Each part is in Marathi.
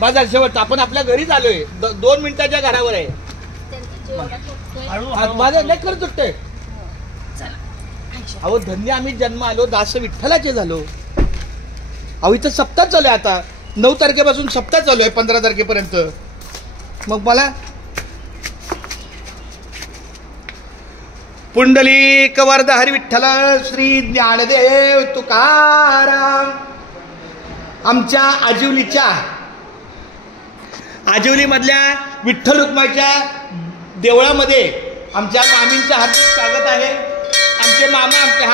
बाजार शेवट आपण आपल्या घरीच आलोय. 2 मिनिटाच्या घरावर आहे. माझं नाही करत सुटते. अहो धन्य आम्ही जन्म आलो, दास विठ्ठलाचे झालो. अहो इथं सप्ताह चालू आहे आता. 9 तारखेपासून सप्ताह चालू आहे 15 तारखेपर्यंत. मग मला पुंडलिक वरद हरी विठ्ठल श्री ज्ञानदेव तुकाराम. आमच्या आजिवली मधल्या विठ्ठल रुक्माईच्या देवळामध्ये आमच्या मामींचं हार्दिक स्वागत आहे. आमचे मामा आमचे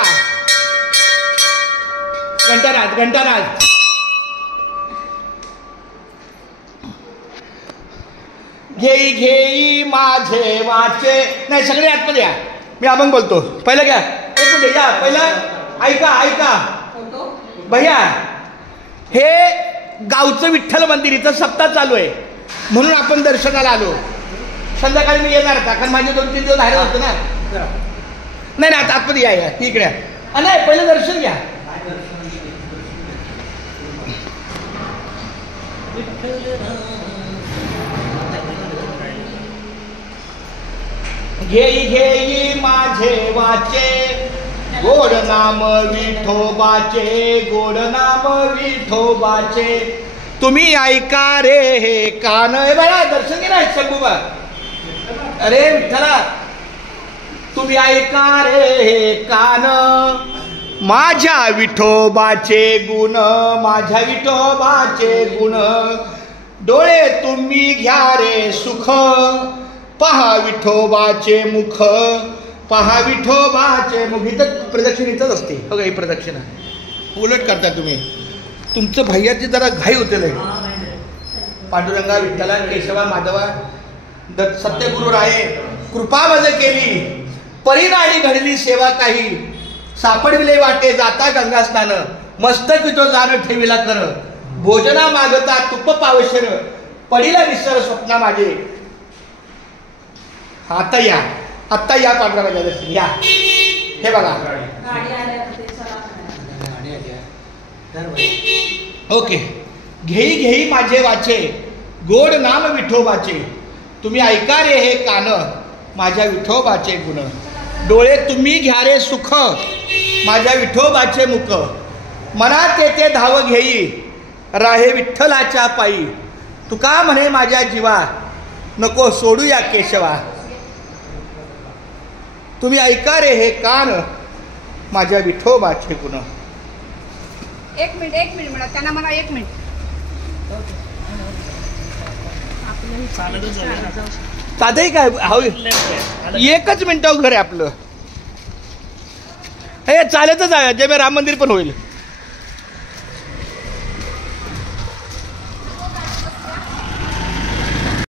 घंटानाथ घेई माझे वाचे. नाही सगळे आतमध्ये या. मी अभंग बोलतो. पहिलं घ्या. एक मिनिट या. पहिलं ऐका भैया. हे गावचं विठ्ठल मंदिर इथं सप्ताह चालू आहे म्हणून आपण दर्शनाला आलो. संध्याकाळी मी येणार होता कारण माझे 2-3 दिवस बाहेर होतो ना. नाही आता आतमध्ये या इकडे. नाही पहिलं दर्शन घ्या. घेई माझे वाचे गोड नाम विठोबाचे तुम्ही ऐका रे हे कान. बघा दर्शन घे ना शंभूबा. अरे विठ्ठला तुम्ही ऐका रे हे कान. माझ्या विठोबाचे गुण डोळे तुम्ही घ्या रे सुख. पहा विठोबाचे मुख. इथं प्रदक्षिणेच असते. बघा ही प्रदक्षिणा उलट करता तुम्ही. तुमचं भैयाची जरा घाई होते. पांडुरंगा विठ्ठला केशवा माधवा सत्यगुरु राये कृपा मज केली. परिणाणी घडली सेवा काही. सापडविले वाटे जाता गंगा स्नान. मस्तक विठो जाण ठेविला कर. भोजना मागता तुप पावशर. पडिला विसर स्वप्ना माझे. आता या पांडुरंगाच्या दर्शन या. हे बघा ओके. घेई माझे वाचे गोड नाम विठोबाचे. तुम्ही ऐका रे हे कान. माझ्या विठोबाचे गुण. डोळे तुम्ही घ्या रे सुख. माझ्या विठोबाचे मुख. मनात येते धाव घेई राहे विठ्ठलाच्या पायी. तुका म्हणे माझ्या जीवा नको सोडू या केशवा. तुम्ही ऐका रे हे कान. माझ्या विठोबाचे गुण. एक मिनिट म्हणा त्यांना म्हणा. 1 मिनिट साधे काय 1च मिनिटावर घर आहे आपलं. हे चालतच आहे. जे राम मंदिर पण होईल.